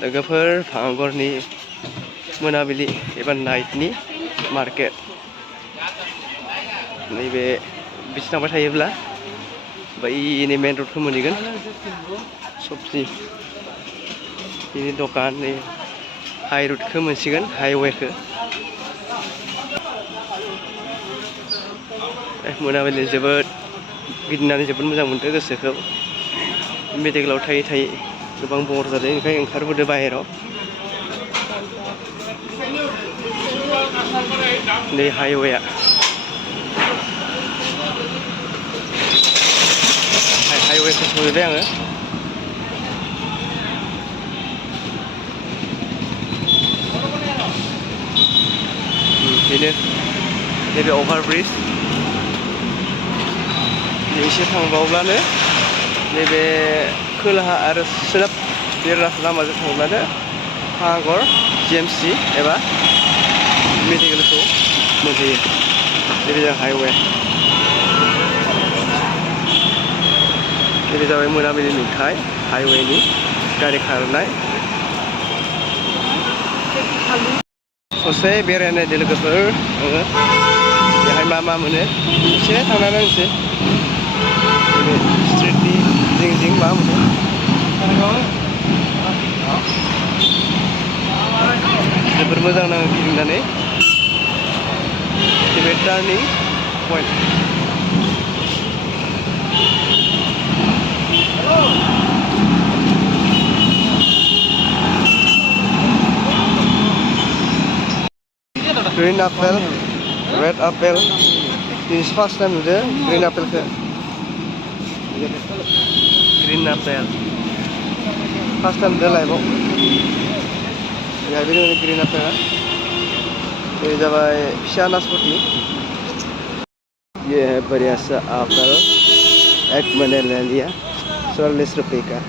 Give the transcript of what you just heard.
लोगोफोर भांगरनि मोनाबिलि एबा नाइटनि मार्केट नैबे बिथिं थांबाय थायोब्ला बैनि मेन रडखौ मोनहैगोन सबजि बिनि दखान नै हाइ रडखौ मोनसिगोन हाइवेखौ मोनाबिलि जोबोद गिदिंनानै जोबोद मोजां मोनदों गोसोखौ मेडिकेलाव थायै थायै गोबां बर जादों ओंखायनो ओंखारबोदों बाहेराव नै हाइवेआ हाइवेखौ सहैबाय आङो बेनो नैबे अभारब्रिज एसे थांबावब्लानो नैबे खोलाहा आरो सोनाब बे लामाजों थांब्लानो भांगर GMC एबा मेडिकेलखौ मोनहैयो नैबे जों हाइवे नैबे जाबाय मोनाबिलि नुथाय हाइवेनि गारि खारनाय ससे बेरायनायदो लोगोफोर आङो बेहाय मा मा मोनो एसे थांनानै नायनोसै बे स्ट्रिटनि जिं जिं मा मोनो जोबोर मोजां नाङो गिदिंनानै नैबे turning point green apple red apple दिनैसो फार्स्ट टाइम नुदों ग्रीन आपेलखौ ग्रीन आपेल फार्स्ट टाइम नुदों लाइफआव बेहायबो दङ ग्रीन आपेला बे जाबाय फिसा नासपति ये है बढ़िया सा एप्पल एक मैंने ले लिया 40 रुपये का